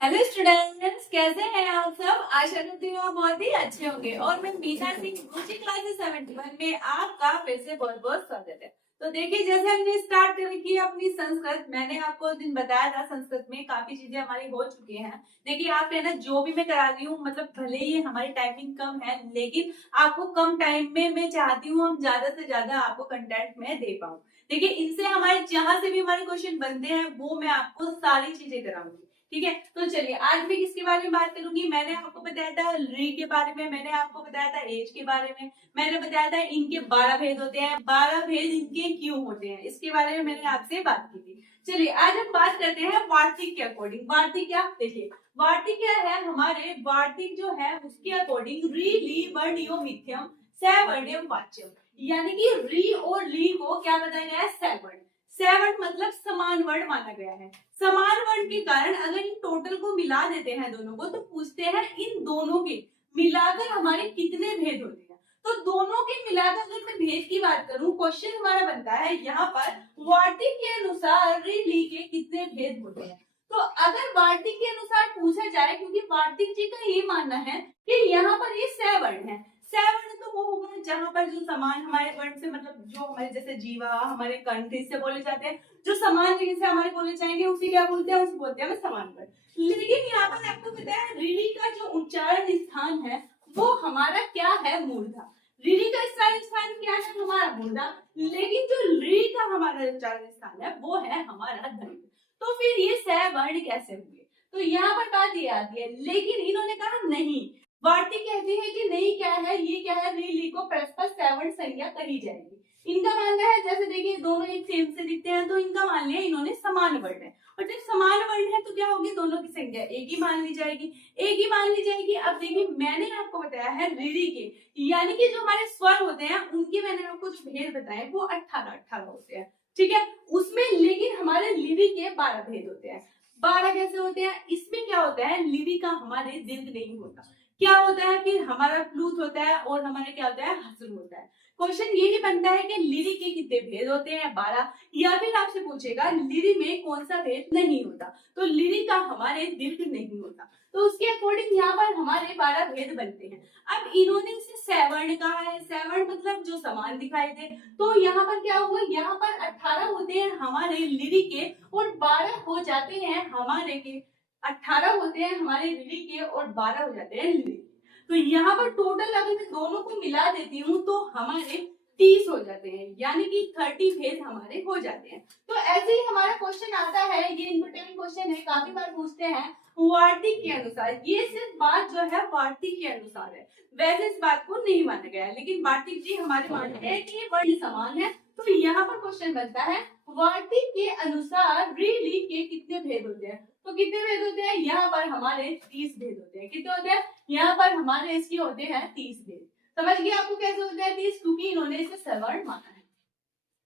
Hello students, कैसे हैं आप सब। आशा करती हूँ आप बहुत ही अच्छे होंगे। और मैं बीना सिंह रुचि क्लासेस 71 में आपका फिर से बहुत बहुत स्वागत है। तो देखिए, जैसे हमने स्टार्ट कर रखी है अपनी संस्कृत, मैंने आपको उस दिन बताया था संस्कृत में काफी चीजें हमारी हो चुकी हैं। देखिए आप है ना, जो भी मैं करा रही हूँ, मतलब भले ही हमारी टाइमिंग कम है, लेकिन आपको कम टाइम में मैं चाहती हूँ हम ज्यादा से ज्यादा आपको कंटेंट में दे पाऊँ। देखिए, इनसे हमारे जहां से भी हमारे क्वेश्चन बनते हैं वो मैं आपको सारी चीजें कराऊंगी। ठीक है, तो चलिए आज मैं किसके बारे में बात करूंगी। मैंने आपको बताया था री के बारे में, मैंने आपको बताया था एज के बारे में, मैंने बताया था इनके 12 भेद होते हैं, 12 भेद इनके क्यों होते हैं, इसके बारे में मैंने आपसे बात की थी। चलिए आज हम बात करते हैं वार्तिक के अकॉर्डिंग। वार्तिक क्या, देखिए वार्तिक क्या है, हमारे वार्तिक जो है उसके अकॉर्डिंग री ली वर्णियो मिथ्यम सवर्ण्यम वाच्यम, यानी कि री और ली को क्या बताया गया है, सवर्ण। सवर्ण मतलब समान वर्ण माना गया है। समान वर्ण के कारण अगर इन टोटल को मिला देते हैं दोनों को, तो पूछते हैं इन दोनों के मिलाकर हमारे कितने भेद होते हैं। तो दोनों के मिलाकर अगर मैं भेद की बात करूं, क्वेश्चन हमारा बनता है यहाँ पर वार्तिक के अनुसार री ली के कितने भेद होते हैं। तो अगर वार्तिक के अनुसार पूछा जाए, क्योंकि वार्तिक जी का ये मानना है कि यहाँ पर ये सवर्ण है। सवर्ण तो वो होगा जहां पर जो समान हमारे वर्ण से, मतलब जो हमारे जैसे जीवा, हमारे कंठ से बोले जाते हैं, जो समान जगह से हमारे बोले जाएंगे उसी क्या बोलते हैं, उसे बोलते हैं समान वर्ण। लेकिन यहाँ पर आपको पता है रीढ़ी का जो उच्चारण स्थान है वो हमारा क्या है, मूर्धा। रीढ़ी का स्थान क्या है, हमारा मूर्धा। लेकिन जो री का हमारा उच्चारण स्थान है वो है हमारा दंड। तो फिर ये सवर्ण कैसे हुए, तो यहाँ पर बात ये आती है। लेकिन इन्होंने कहा नहीं, वार्तिक कहती है कि नहीं, क्या है ये, क्या है, री ली को परस्पर सवर्ण संज्ञा कही जाएगी। इनका मानना है, जैसे देखिए दोनों एक सेम से दिखते हैं तो इनका मान लिया इन्होंने समान वर्ण है, और जब समान वर्ण है तो क्या होगी, दोनों की संख्या एक ही मान ली जाएगी, एक ही मान ली जाएगी। अब देखिए मैंने आपको बताया है रीढ़ी के, यानी कि जो हमारे स्वर होते हैं उनके मैंने आपको जो भेद बताए वो 18 होते हैं। ठीक है, उसमें लेकिन हमारे लिवि के 12 भेद होते हैं। 12 कैसे होते हैं, इसमें क्या होता है, लिवि का हमारे दीर्घ नहीं होता, क्या होता है, फिर हमारा प्लूत होता है और हमारे क्या होता है, हस्र होता है। क्वेश्चन यही बनता है कि लिरी के कितने भेद होते हैं, 12, या फिर आपसे पूछेगा लिरी में कौन सा भेद नहीं होता, तो लिरी का हमारे दीर्घ नहीं होता, तो उसके अकॉर्डिंग यहाँ पर हमारे 12 भेद बनते हैं। अब इन्होंने इसे सवर्ण कहा है, सवर्ण मतलब जो समान दिखाई दे, तो यहाँ पर क्या हुआ, यहाँ पर 18 होते हैं हमारे लिरी के और 12 हो जाते हैं हमारे के, 18 होते हैं हमारे लिरी के और 12 हो जाते हैं लिरी। तो यहाँ पर टोटल अगर मैं दोनों को मिला देती हूँ तो हमारे 30 हो जाते हैं, यानी कि 30 भेद हमारे हो जाते हैं। तो ऐसे ही हमारा क्वेश्चन आता है, ये इंपोर्टेंट क्वेश्चन है, काफी बार पूछते हैं वार्तिक के अनुसार। ये सिर्फ बात जो है वार्तिक के अनुसार है, वैसे इस बात को नहीं माना गया है, लेकिन वार्तिक जी हमारे मानते हैं कि ये वर्ण समान है। तो यहाँ पर क्वेश्चन बनता है वार्तिक के अनुसार री ली के कितने भेद होते हैं, तो कितने भेद होते हैं, यहाँ पर हमारे 30 भेद होते हैं। कितने होते हैं, यहाँ पर हमारे इसके होते हैं 30 भेद। समझ गए आपको कैसे होते हैं 30, क्योंकि इन्होंने इसे सवर्ण माना है।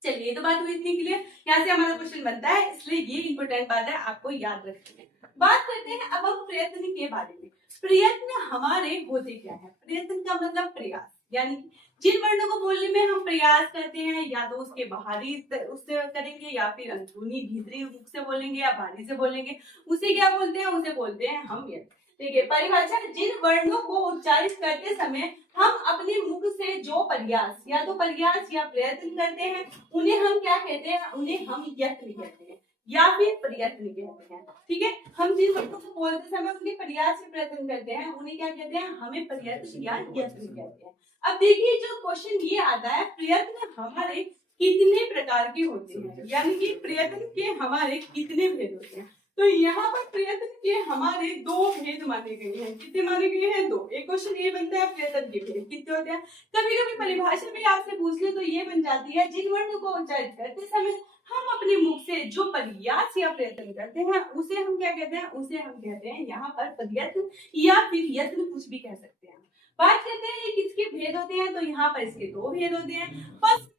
चलिए तो बात हुई इतनी क्लियर, यहाँ से हमारा क्वेश्चन बनता है, इसलिए ये इंपोर्टेंट बात है, आपको याद रखनी है। बात करते हैं अब हम प्रयत्न के बारे में। प्रयत्न हमारे होते क्या है, प्रयत्न का मतलब प्रयास, यानी जिन वर्णों को बोलने में हम प्रयास करते हैं, या तो उसके बाहरी उससे करेंगे, या फिर अंदरूनी भीतरी रूप से बोलेंगे, या बाहरी से बोलेंगे, उसे क्या बोलते हैं, उसे बोलते हैं हम यत्न। देखिए परिभाषा, जिन वर्णों को उच्चारित करते समय हम अपने मुख से जो प्रयास, या तो प्रयास या प्रयत्न करते हैं, उन्हें हम क्या कहते हैं, उन्हें हम यत्न कहते हैं या फिर प्रयत्न कहते हैं। ठीक है, हम जिन वर्णों को बोलते समय उनके प्रयास से प्रयत्न करते हैं, उन्हें क्या कहते हैं, हमें प्रयत्न या यत्न कहते हैं। अब देखिए जो क्वेश्चन ये आता है, प्रयत्न हमारे कितने प्रकार के होते हैं, यानी कि प्रयत्न के हमारे कितने भेद होते हैं। तो यहाँ पर प्रयत्न के हमारे 2 भेद माने गए हैं। कितने माने गए हैं, 2। एक क्वेश्चन ये बनता है प्रयत्न के भेद कितने होते हैं। कभी कभी परिभाषा में आपसे पूछ ले तो ये बन जाती है, जिन वर्णों को उच्चारित करते समय हम अपने मुख से जो प्रयास या प्रयत्न करते हैं उसे हम क्या कहते हैं, उसे हम कहते हैं यहाँ पर प्रयत्न या फिर यत्न, कुछ भी कह सकते हैं। बात करते हैं किसके भेद होते हैं, तो यहाँ पर इसके 2 भेद होते हैं। फर्स्ट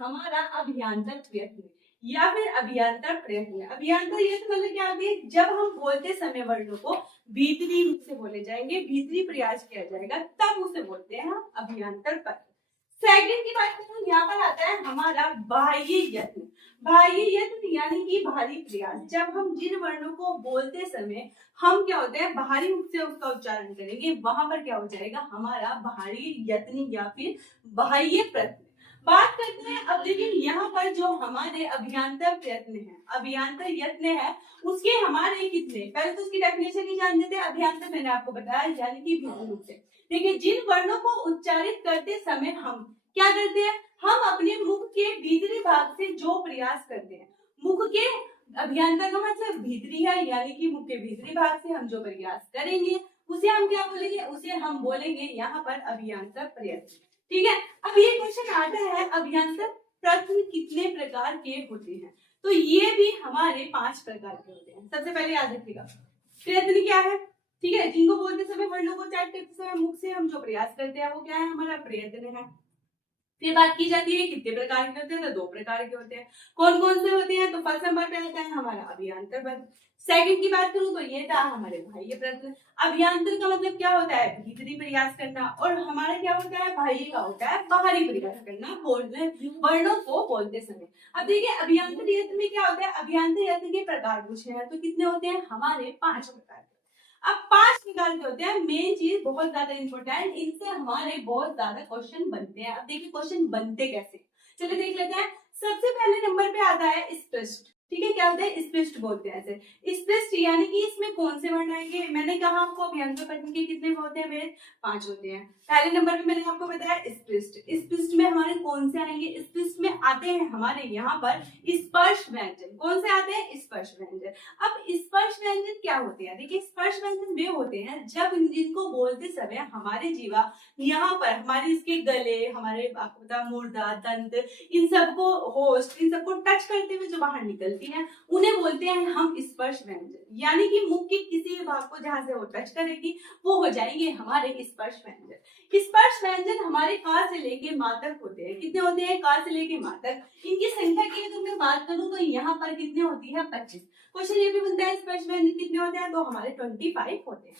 हमारा अभियांतर प्रयत्न या फिर अभियांतर प्रयत्न। अभियांतर यत्न मतलब क्या होती है, जब हम बोलते समय वर्णों को भीतरी रूप से बोले जाएंगे, भीतरी प्रयास किया जाएगा, तब उसे बोलते हैं हम अभियांतर प्रयत्न। सेकंड की बात करूं, यहाँ पर आता है हमारा बाह्य यत्न। बाह्य यत्न यानी कि बाहरी प्रयास। जब हम जिन वर्णों को बोलते समय हम क्या होते हैं बाहरी मुख से उसका उच्चारण करेंगे, वहां पर क्या हो जाएगा हमारा बाहरी यत्न या फिर बाह्य प्रयत्न। बात करते हैं अब देखिए यहाँ पर जो हमारे अभियांतर प्रयत्न है, अभियांतर यत्न है, उसके हमारे कितने, पहले तो उसकी डेफिनेशन ही जान लेते हैं। अभियांतर मैंने आपको बताया यानी कि भीतरी मुख से। देखिए जिन वर्णों को उच्चारित करते समय हम क्या करते हैं, हम अपने मुख के भीतरी भाग से जो प्रयास करते हैं, मुख के अभियांतर का मतलब भीतरी है, यानी कि मुख के भीतरी भाग से हम जो प्रयास करेंगे उसे हम क्या बोलेंगे, उसे हम बोलेंगे यहाँ पर अभियांतर प्रयत्न। ठीक है, अब ये क्वेश्चन आता है अभियांतर प्रयत्न कितने प्रकार के होते हैं, तो ये भी हमारे 5 प्रकार के होते हैं। सबसे पहले याद रखिएगा प्रयत्न क्या है, ठीक है, जिनको बोलते समय वर्णों को उच्चारित करते समय मुख से हम जो प्रयास करते हैं वो क्या है, हमारा प्रयत्न है। फिर बात की जाती है कितने प्रकार के होते हैं, तो 2 प्रकार के होते हैं। कौन कौन से होते हैं, तो फर्स्ट नंबर पे आता है हमारा अभियांतर प्रयत्न। सेकंड की बात करूं तो ये था हमारे बाह्य प्रयत्न। अभियांतर का मतलब क्या होता है, भीतरी प्रयास करना, और हमारा क्या होता है बाह्य का होता है बाहरी प्रयास करना बोलने वर्णों को बोलते समय। अब देखिए अभियांतर यत्न में क्या होता है, अभियांतर यत्न के प्रकार पूछे हैं तो कितने होते हैं, हमारे 5 प्रकार। अब 5 प्रकार के होते हैं, मेन चीज बहुत ज्यादा इंपॉर्टेंट, इनसे हमारे बहुत ज्यादा क्वेश्चन बनते हैं। अब देखिए क्वेश्चन बनते कैसे, चलिए देख लेते हैं। सबसे पहले नंबर पे आता है स्पष्ट। ठीक है, क्या होता है स्पष्ट बोलते हैं ऐसे। स्पष्ट यानी कि इसमें कौन से वर्ण आएंगे, मैंने कहा आपको अभियांतर प्रयत्न के कितने होते हैं, मेरे 5 होते हैं। पहले नंबर पे मैंने आपको बताया स्पष्ट। स्पष्ट में हमारे कौन से आएंगे, स्पष्ट में आते हैं हमारे यहाँ पर स्पर्श व्यंजन। कौन से आते हैं, स्पर्श व्यंजन। अब स्पर्श व्यंजन क्या होते हैं, देखिए स्पर्श व्यंजन वे होते हैं जब जिनको बोलते समय हमारे जीवा यहाँ पर हमारे इसके गले, हमारे मुर्दा, दंत, इन सबको होस्ट, इन सबको टच करते हुए जो बाहर निकलती है उन्हें बोलते हैं हम स्पर्श व्यंजन। यानी कि मुख के किसी भी भाग को जहां से वो टच करेगी वो हो जाएंगे हमारे स्पर्श व्यंजन। स्पर्श व्यंजन हमारे का से लेके माँ तक होते हैं। कितने होते हैं, का से लेके माँ तक। इनकी संख्या की अगर मैं बात करूं तो यहाँ पर कितने होती है, 25। क्वेश्चन ये भी बनता है स्पर्श व्यंजन कितने होते हैं, तो हमारे 25 होते हैं।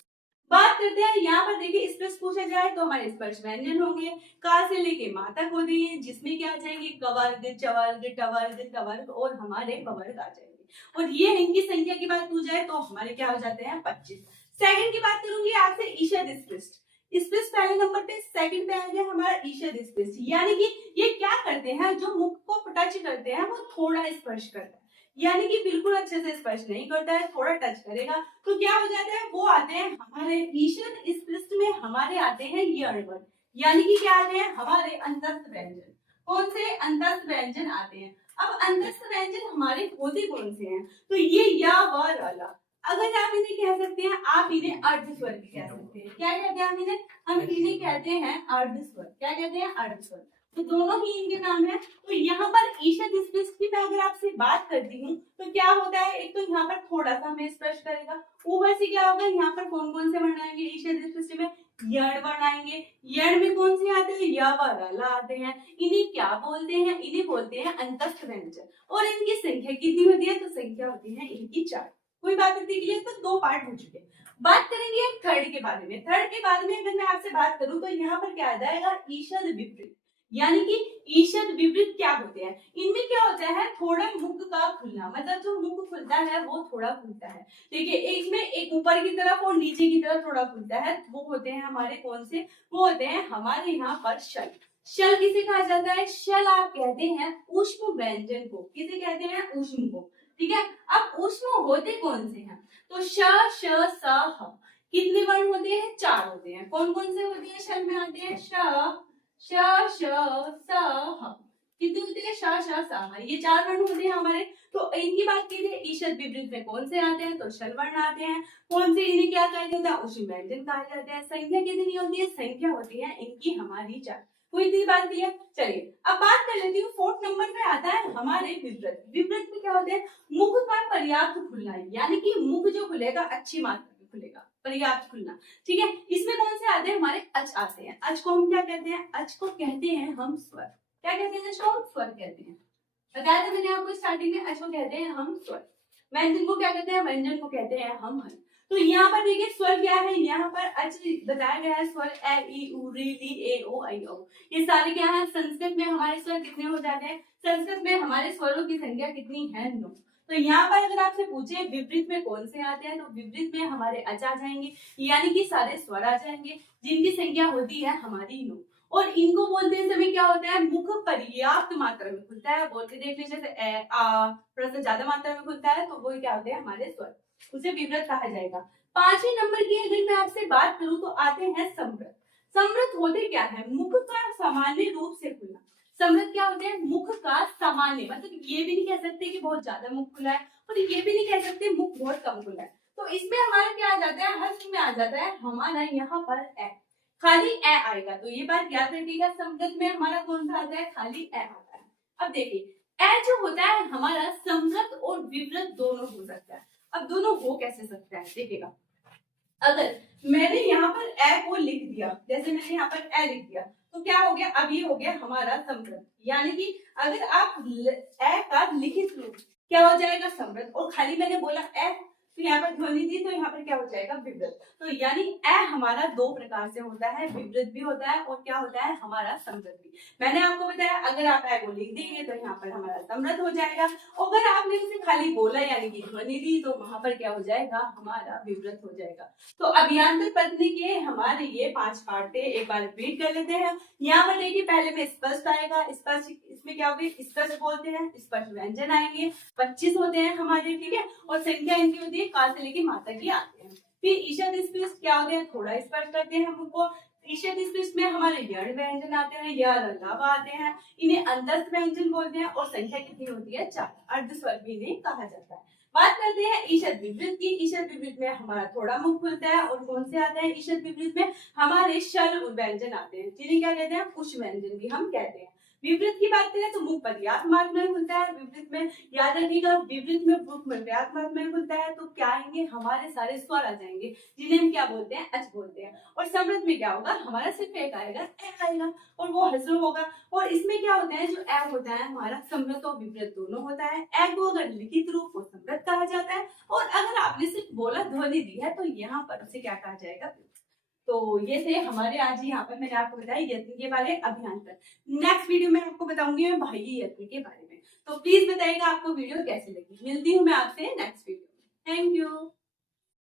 बात करते हैं यहाँ पर देखिए स्पर्श पूछा जाए तो हमारे स्पर्श व्यंजन होंगे का से लेके माँ तक होते हैं, जिसमें क्या आ जाएंगे कवर्ग, चवर्ग, टवर्ग, टवर्ग और हमारे पवर्ग आ जाएंगे। और ये इनकी संख्या की बात पूछ जाए तो हमारे क्या हो जाते हैं 25। सेकंड की बात करूंगी आपसे ईषद स्पृष्ट। स्पृष्ट पहले नंबर पे, सेकंड पे आ गया हमारा ईषद स्पृष्ट। यानी कि ये क्या करते हैं, जो मुख को टच करते हैं वो थोड़ा स्पर्श करते हैं, यानी कि बिल्कुल अच्छे से स्पर्श नहीं करता है, थोड़ा टच करेगा तो क्या हो जाता है, वो आते हैं हमारे ईषद स्पृष्ट में हमारे आते हैं यर्ण। यानी कि क्या आते हैं हमारे अंतस्थ व्यंजन। कौन से, अंतस्थ व्यंजन आते हैं। अब अंतस्थ व्यंजन हमारे होते कौन से हैं, तो ये या व र। अगर आप इन्हें कह सकते हैं, आप इन्हें अर्धस्वर भी कह सकते हैं। क्या कहते हैं हम इन्हें, हम इन्हें कहते हैं अर्धस्वर। क्या कहते हैं, अर्धस्वर। तो दोनों ही इनके नाम है। तो यहाँ पर ईषद स्पृष्ट की मैं अगर आपसे बात करती हूँ तो क्या होता है, एक तो यहाँ पर थोड़ा सा हमें स्पर्श करेगा, ऊपर से क्या होगा, यहाँ पर कौन कौन से वर्ण आएंगे ईषद स्पृष्ट में, यण वर्ण आएंगे। यण में कौन से आते हैं, य व र आते हैं। इन्हें क्या बोलते हैं, इन्हें बोलते हैं अंतस्थ व्यंजन। और इनकी संख्या कितनी होती है, तो संख्या होती है इनकी 4। कोई बात नहीं के लिए तो 2 पार्ट हो चुके। बात करेंगे थर्ड के बारे में। थर्ड के बारे में अगर मैं आपसे बात करूं तो यहाँ पर क्या आ जाएगा, ईषद विपरीत। यानी कि ईषद विपरीत क्या होते हैं, इनमें क्या होता है थोड़ा मुख का खुलना, मतलब जो मुख खुलता है वो थोड़ा खुलता है। देखिए एक में एक ऊपर की तरफ और नीचे की तरफ थोड़ा खुलता है, वो होते हैं हमारे कौन से, वो होते हैं हमारे यहाँ पर शल। शल किसे कहा जाता है, शल आप कहते हैं ऊष्म व्यंजन को। किसे कहते हैं, ऊष्म को। ठीक है, अब ऊष्म होते कौन से हैं, तो श, श, स, ह। कितने वर्ण होते हैं, 4 होते हैं। कौन कौन से होते हैं, शल में आते हैं श, श, श, स, ह। कितने होते हैं, श, श, स, ह। ये 4 वर्ण होते हैं हमारे। तो इनकी बात की जाए ईषद विपरीत में कौन से आते हैं, तो शल वर्ण आते हैं। कौन से, इन्हें क्या कहा जाता है, ऊष्म व्यंजन कहा जाता है। संख्या कितनी होती है, संख्या होती है इनकी हमारी 4। कोई इतनी बात नहीं है। चलिए अब बात कर लेती हूँ, 4th नंबर पे आता है हमारे विपरीत। विपरीत में क्या होते हैं, मुख का पर्याप्त खुलना, यानी कि मुख जो खुलेगा अच्छी मात्रा में खुलेगा, पर्याप्त खुलना। ठीक है, इसमें कौन से आते हैं, हमारे अच आते हैं। अच को हम क्या कहते हैं, अच को कहते हैं हम स्वर। क्या कहते हैं, अच को हम स्वर कहते हैं। बताया था मैंने आपको स्टार्टिंग में, अच को कहते हैं हम स्वर। व्यंजन को क्या कहते हैं, व्यंजन को कहते हैं हम हल। तो यहाँ पर देखिए स्वर क्या है, यहाँ पर अच बताया गया है स्वर ए ई उ री ली ए ओ आई ओ। ये सारे क्या है, संस्कृत में हमारे स्वर कितने हो जाते हैं, संस्कृत में हमारे स्वरों की संख्या कितनी है, 9। तो यहाँ पर अगर आपसे पूछे विपरीत में कौन से आते हैं, तो विपरीत में हमारे अच आ जाएंगे, यानी कि सारे स्वर आ जाएंगे जिनकी संख्या होती है हमारी 9। और इनको बोलते समय क्या होता है, मुख पर्याप्त मात्रा में खुलता है। बोल के देख लीजिए, जैसे ए आ थोड़ा सा ज्यादा मात्रा में खुलता है तो वो क्या होते हैं हमारे स्वर, उसे विवृत कहा जाएगा। 5वें नंबर की अगर मैं आपसे बात करूं तो आते हैं समृत। समृत होते क्या है, मुख का सामान्य रूप से खुलना। समृत क्या होते हैं, मुख का सामान्य, मतलब ये भी नहीं कह सकते कि बहुत ज्यादा मुख खुला है और ये भी नहीं कह सकते मुख बहुत कम खुला है। तो इसमें हमारा क्या आ जाता है, हर में आ जाता है हमारा यहाँ पर ए, खाली ए आएगा। तो ये बात याद रखिएगा, समृत में हमारा कौन सा आता है, खाली ए आता है। अब देखिए ए जो होता है हमारा समृत और विवृत दोनों हो सकता है। अब दोनों हो कैसे सकता है, देखिएगा, अगर मैंने यहाँ पर ए को लिख दिया, जैसे मैंने यहाँ पर ए लिख दिया, तो क्या हो गया, अब ये हो गया हमारा समृत। यानी कि अगर आप ए का लिखित रूप क्या हो जाएगा, समृत, और खाली मैंने बोला ए तो यहाँ पर ध्वनि दी तो यहाँ पर क्या हो जाएगा, विवृत। तो यानी ए हमारा दो प्रकार से होता है, विवृत भी होता है और क्या होता है हमारा समृत भी। मैंने आपको बताया अगर आप ए को लिख देंगे तो यहाँ पर हमारा समृत हो जाएगा, अगर आपने उसे खाली बोला यानी कि ध्वनि दी तो वहां पर क्या हो जाएगा, हमारा विवृत हो जाएगा। तो अभियांतर पद्धति के हमारे ये 5 पार्ट थे, एक बार रिपीट कर लेते हैं। यहाँ पर देखिए पहले में स्पष्ट आएगा, स्पष्ट इसमें क्या होगी, स्पष्ट बोलते हैं, स्पष्ट व्यंजन आएंगे, 25 होते हैं हमारे, ठीक है, और संख्या इनकी होती है काल से लेके मात्रा की आते हैं। फिर ईशद स्पष्ट क्या होते हैं, थोड़ा स्पष्ट करते हैं हमको। ईशद स्पष्ट में हमारे यण व्यंजन आते हैं, या ललावा आते हैं, इन्हें अंतस्थ व्यंजन बोलते हैं और संख्या कितनी होती है, 4, अर्धस्वर भी इन्हें कहा जाता है। बात करते हैं ईशद विवृत की। ईशद विवृत में हमारा थोड़ा मुख खुलता है और कौन से आता है ईशद विवृत में, हमारे शल व्यंजन आते हैं, जिन्हें क्या कहते हैं, उच्च व्यंजन भी हम कहते हैं। विवृत की बात करें तो मुख पर्याप्त मात्रा में खुलता है विवृत में, याद रखिएगा विवृत में मुख पर्याप्त मात्रा में खुलता है तो क्या आएंगे, हमारे सारे स्वर आ जाएंगे जिन्हें हम क्या बोलते हैं, अच बोलते हैं। और समृत में क्या होगा, हमारा सिर्फ एक आएगा, ए आएगा और वो ह्रस्व होगा। और इसमें क्या होता है, जो ए होता है हमारा समृत और विवृत दोनों होता है। ए को अगर लिखित रूप को समृत कहा जाता है और अगर आपने सिर्फ बोला ध्वनि दी है तो यहाँ पर उसे क्या कहा जाएगा। तो ये थे हमारे आज यहाँ पर मैंने आपको बताया यत्न के बारे अभियांतर। नेक्स्ट वीडियो में आपको बताऊंगी मैं बाह्य यत्न के बारे में। तो प्लीज बताइएगा आपको वीडियो कैसी लगी। मिलती हूँ मैं आपसे नेक्स्ट वीडियो में। Thank you.